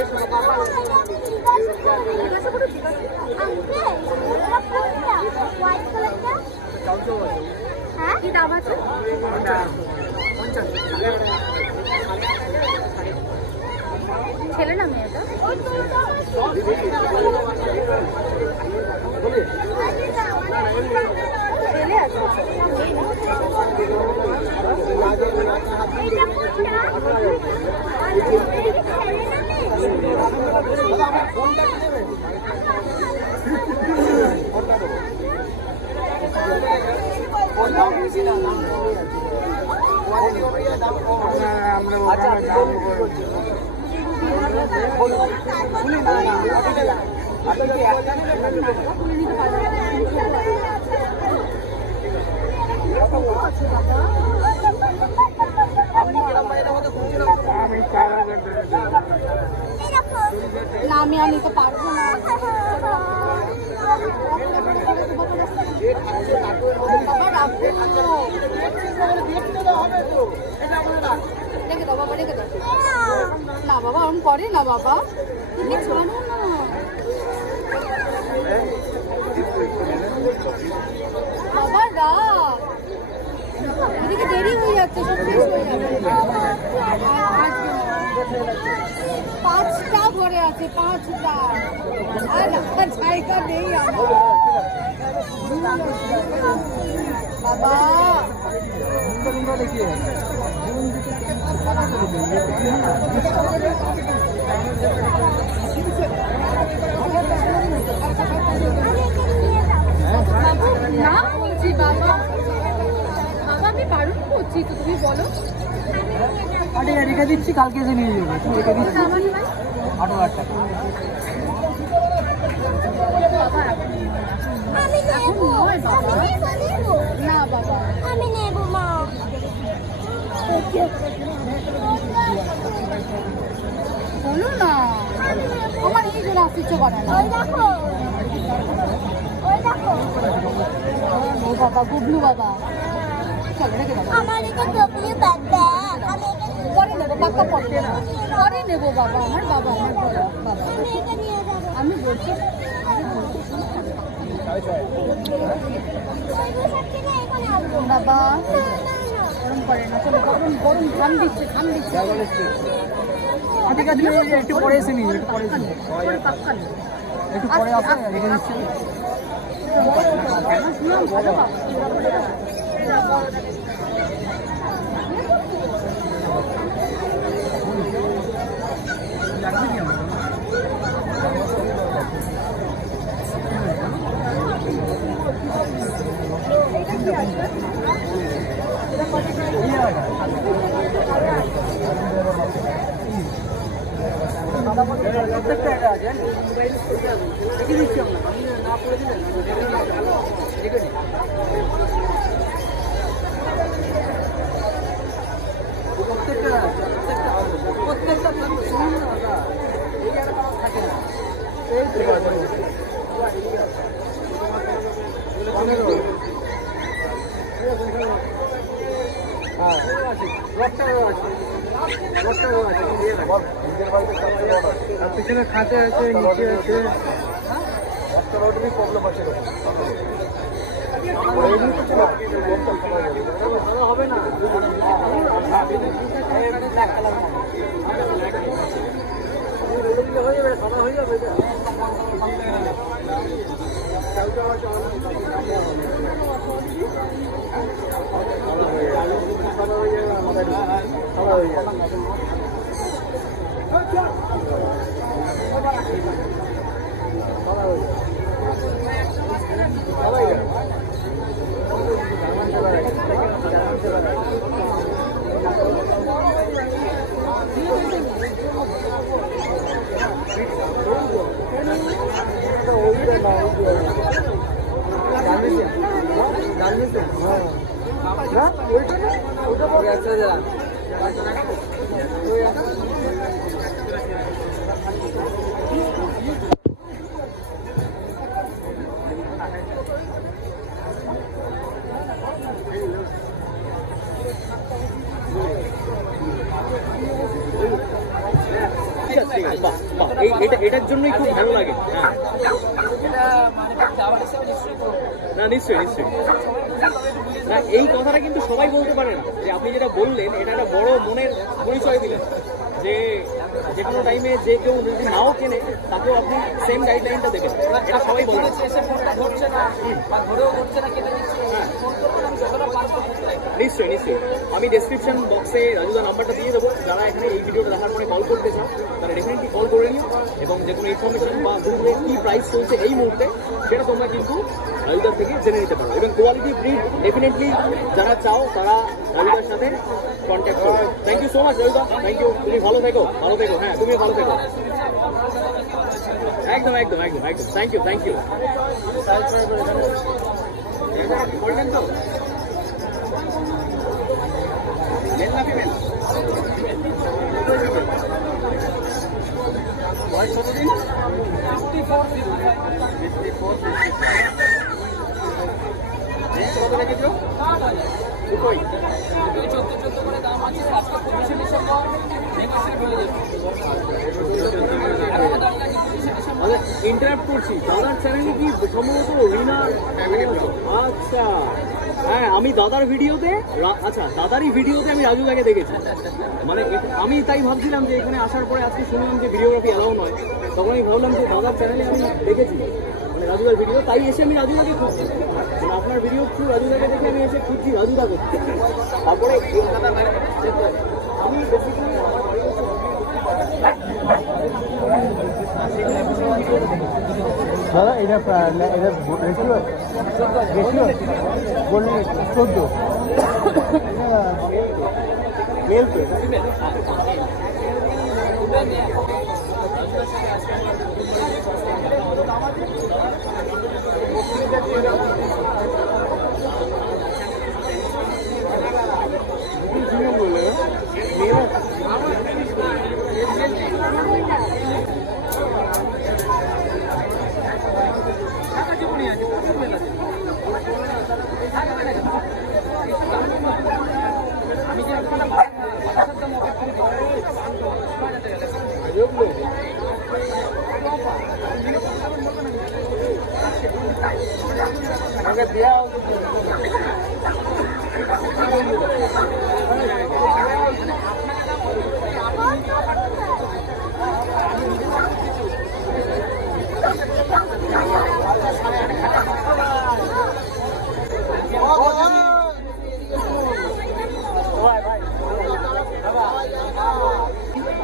এসো বাবা হ্যাঁ কি দাম আছে ছেলে না মেয়েটা ছেলে আছে না আমি আর নিতে পারবো না রেখে দাও বাবা রেখে দাও না বাবা ওরম করে না বাবা ছোড়ানো না বাবা রাত এদিকে দেরি হয়ে যাচ্ছে সব শেষ হয়ে যাবে 5টা ঘরে আছে 5টা আর একটা জায়গা নেই বাবা না বলছি বাবা বাবা আমি বারণ করছি তো তুমি বলো আরে রেখে দিচ্ছি কালকে এসে নিয়ে যাবো তুমি রেখে দিচ্ছি 8,000 টাকা না বাবা আমি নেব মা বলো না আমার এই জন্য আসতে ইচ্ছে করে না ও বাবা গুবলু বাবা চলো রেখে দাও আমার এটা গুবলু বাবা আমি পরে নেবো পাক্কা পরে নেবো বাবা আমার বাবা আমার বাবা আমি বলছি বাবা গরম করে না চলো গরম গরম ঘাম দিচ্ছে ঠিক আছে একটু পরে এসে নিই একটু পরে এসে একটু পরে আসে রেখে দিচ্ছি পিছনে খাতে আছে নিচে আছে প্রবলেম আছে হবে না হয়ে যাবে সাদা হয়ে যাবে Yes, এটার জন্যই খুব ভালো লাগে। হ্যাঁ না নিশ্চয়ই নিশ্চয়ই না, এই কথাটা কিন্তু সবাই বলতে পারে না। যে আপনি যেটা বললেন এটা একটা বড় মনের পরিচয় দিলেন, যে যে কোনো টাইমে যে কেউ যদি নাও কেনে তাকেও আপনি সেম গাইডলাইনটা দেবেন। এটা সবাই বলে নিশ্চয়ই নিশ্চয়ই। আমি ডেসক্রিপশন বক্সে রাজুদার নাম্বারটা দিয়ে দেবো। যারা এখানে এই ভিডিওটা দেখার পরে কল করতে চান তারা ডেফিনেটলি কল করে নিও, এবং যে কোনো ইনফরমেশন বা গুগলে কী প্রাইস চলছে এই মুহূর্তে সেটা তোমরা কিন্তু রাজুদার থেকে জেনে নিতে পারো। এবং কোয়ালিটি ব্রিড ডেফিনেটলি যারা চাও তারা রাজুদার সাথে কন্ট্যাক্ট করো। থ্যাংক ইউ সো মাচ রাজুদা, থ্যাংক ইউ। তুমি ভালো থেকো, ভালো থেকো। হ্যাঁ তুমিও ভালো থেকো। একদম একদম একদম একদম। Thank you thank you. বললেন তো বয়স কতদিন? 54 কত রেখেছো? দুটোই 14 করে দাম আছে। আজকে 25 ডিসেম্বর ইন্টারাপ্ট করছি। দাদার চ্যানেলে কি সম্ভবত রিনা? আচ্ছা হ্যাঁ, আমি দাদার ভিডিওতে, আচ্ছা দাদারই ভিডিওতে আমি রাজুদাকে দেখেছি। মানে আমি তাই ভাবছিলাম যে এখানে আসার পরে আজকে শুনলাম যে ভিডিওগ্রাফি অ্যালাউ নয়, তখন আমি ভাবলাম যে দাদার চ্যানেলে আমি দেখেছি মানে রাজুদার ভিডিও, তাই এসে আমি রাজুদাকে খুঁজছি। মানে আপনার ভিডিও থ্রু রাজুদাকে দেখে আমি এসে খুঁজছি রাজুদা করছি। তারপরে আমি বেসিক্যালি আমার দাদা এটা রেশিও বললি 14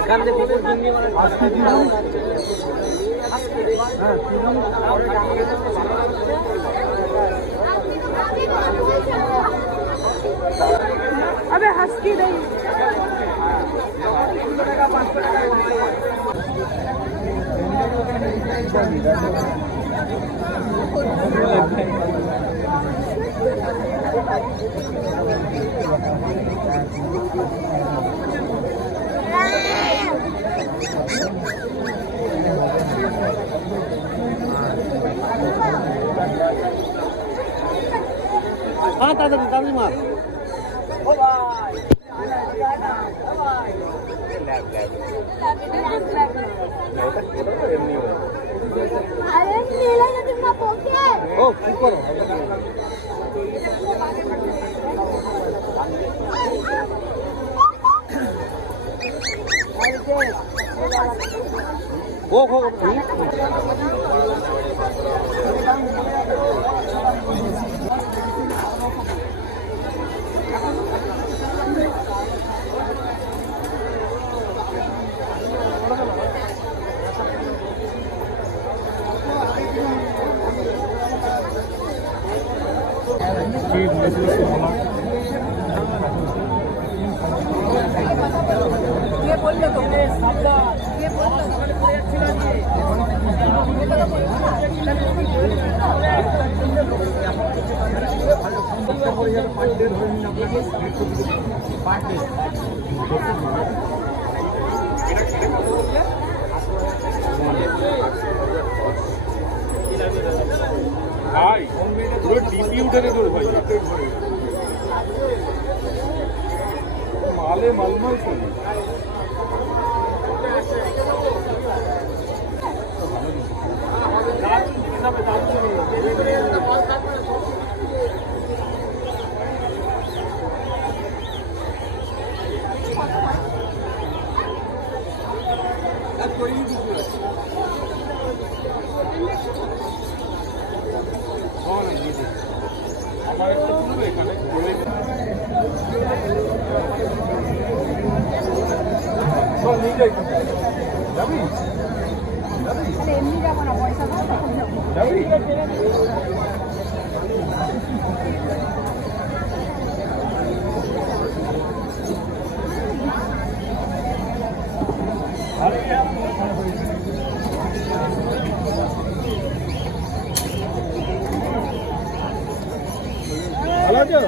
এখান থেকে কুকুর কিনবি মানে আজকে দিলাম। হ্যাঁ দিলাম। अबे हस्की नहीं हाँ दादा दादा मार ओ ऊपर ओ हो ये बोल लो तुमने सावधान ये बोल लो सामने पड़े अच्छी ভাই পুরো ডিপি উঠে রে তোর ভাই মালে মালমাল করে যাই যাবি এমনি যাবো না, পয়সা দাও তখন যাবো। যাবি ভালো আছো?